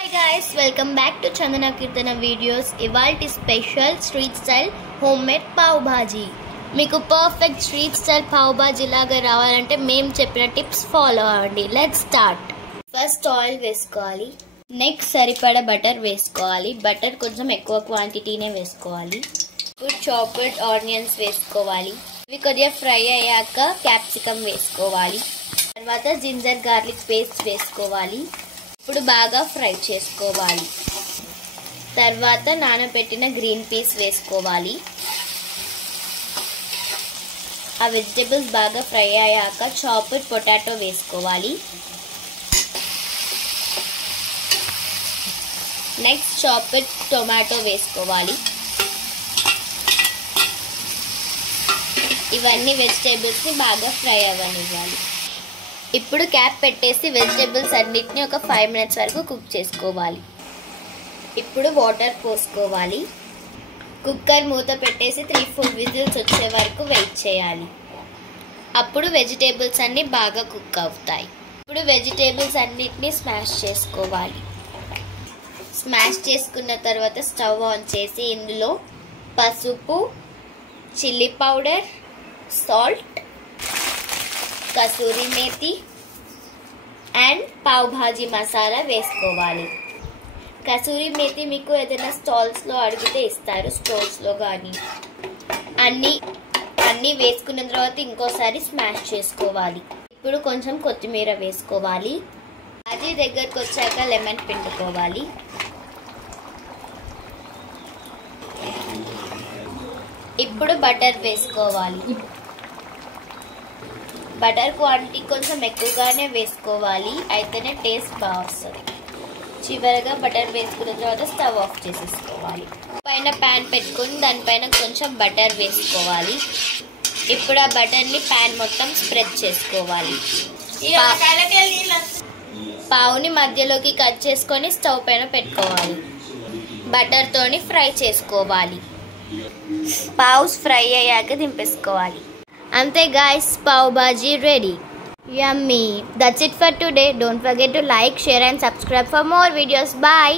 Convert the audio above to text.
Hi guys, welcome back to Chandana Kirtana videos. ఇవాల్టి special street style homemade pav bhaji. మీకు perfect street style pav bhaji లాగా రావాలంటే మేము చెప్పిన టిప్స్ ఫాలో అవ్వండి. Let's start. ఫస్ట్ ఆయిల్ వేసుకోవాలి. నెక్స్ట్ సరిపడా బటర్ వేసుకోవాలి. బటర్ కొంచెం ఎక్కువ క్వాంటిటీనే వేసుకోవాలి. ఇప్పుడు చాప్డ్ ఆనియన్స్ వేసుకోవాలి. ఇవి కొద్దిగా ఫ్రై అయ్యాక క్యాప్సికమ్ వేసుకోవాలి. తర్వాత జింజర్ గార్లిక్ పేస్ట్ వేసుకోవాలి. ఇప్పుడు బాగా ఫ్రై చేసుకోవాలి. తర్వాత నానబెట్టిన గ్రీన్ పీస్ వేసుకోవాలి. ఆ వెజిటేబుల్స్ బాగా ఫ్రై అయ్యాక చాప్డ్ పొటాటో వేసుకోవాలి. నెక్స్ట్ చాప్డ్ టొమాటో వేసుకోవాలి. ఇవన్నీ వెజిటేబుల్స్ని బాగా ఫ్రై అవ్వనివ్వాలి. ఇప్పుడు క్యాప్ పెట్టేసి వెజిటేబుల్స్ అన్నిటిని ఒక 5 minutes వరకు కుక్ చేసుకోవాలి. ఇప్పుడు వాటర్ పోసుకోవాలి. కుక్కర్ మూత పెట్టేసి 3-4 విజిల్స్ వచ్చే వరకు వెయిట్ చేయాలి. అప్పుడు వెజిటేబుల్స్ అన్నీ బాగా కుక్ అవుతాయి. ఇప్పుడు వెజిటేబుల్స్ అన్నిటిని స్మాష్ చేసుకోవాలి. స్మాష్ చేసుకున్న తర్వాత స్టవ్ ఆన్ చేసి ఇందులో పసుపు, chilli powder, salt, kasuri methi and pav bhaji masala వేసుకోవాలి. కసూరి మేతి మీకు ఏదైనా స్టాల్స్లో అడిగితే ఇస్తారు, స్టోర్స్లో కానీ. అన్నీ వేసుకున్న తర్వాత ఇంకోసారి స్మాష్ చేసుకోవాలి. ఇప్పుడు కొంచెం కొత్తిమీర వేసుకోవాలి. అది దగ్గరకు వచ్చాక లెమన్ పిండుకోవాలి. ఇప్పుడు బటర్ వేసుకోవాలి. బటర్ క్వాంటిటీ కొంచెం ఎక్కువగానే వేసుకోవాలి, అయితేనే టేస్ట్ బాగా వస్తుంది. చివరిగా బటర్ వేసుకున్న తర్వాత స్టవ్ ఆఫ్ చేసేసుకోవాలి. పైన ప్యాన్ పెట్టుకొని దానిపైన కొంచెం బటర్ వేసుకోవాలి. ఇప్పుడు ఆ బటర్ని ప్యాన్ మొత్తం స్ప్రెడ్ చేసుకోవాలి. పావుని మధ్యలోకి కట్ చేసుకొని స్టవ్ పైన పెట్టుకోవాలి. బటర్తోని ఫ్రై చేసుకోవాలి. పావ్స్ ఫ్రై అయ్యాక దింపేసుకోవాలి. Ante guys, pav bhaji ready. Yummy. That's it for today. Don't forget to like, share and subscribe for more videos. Bye.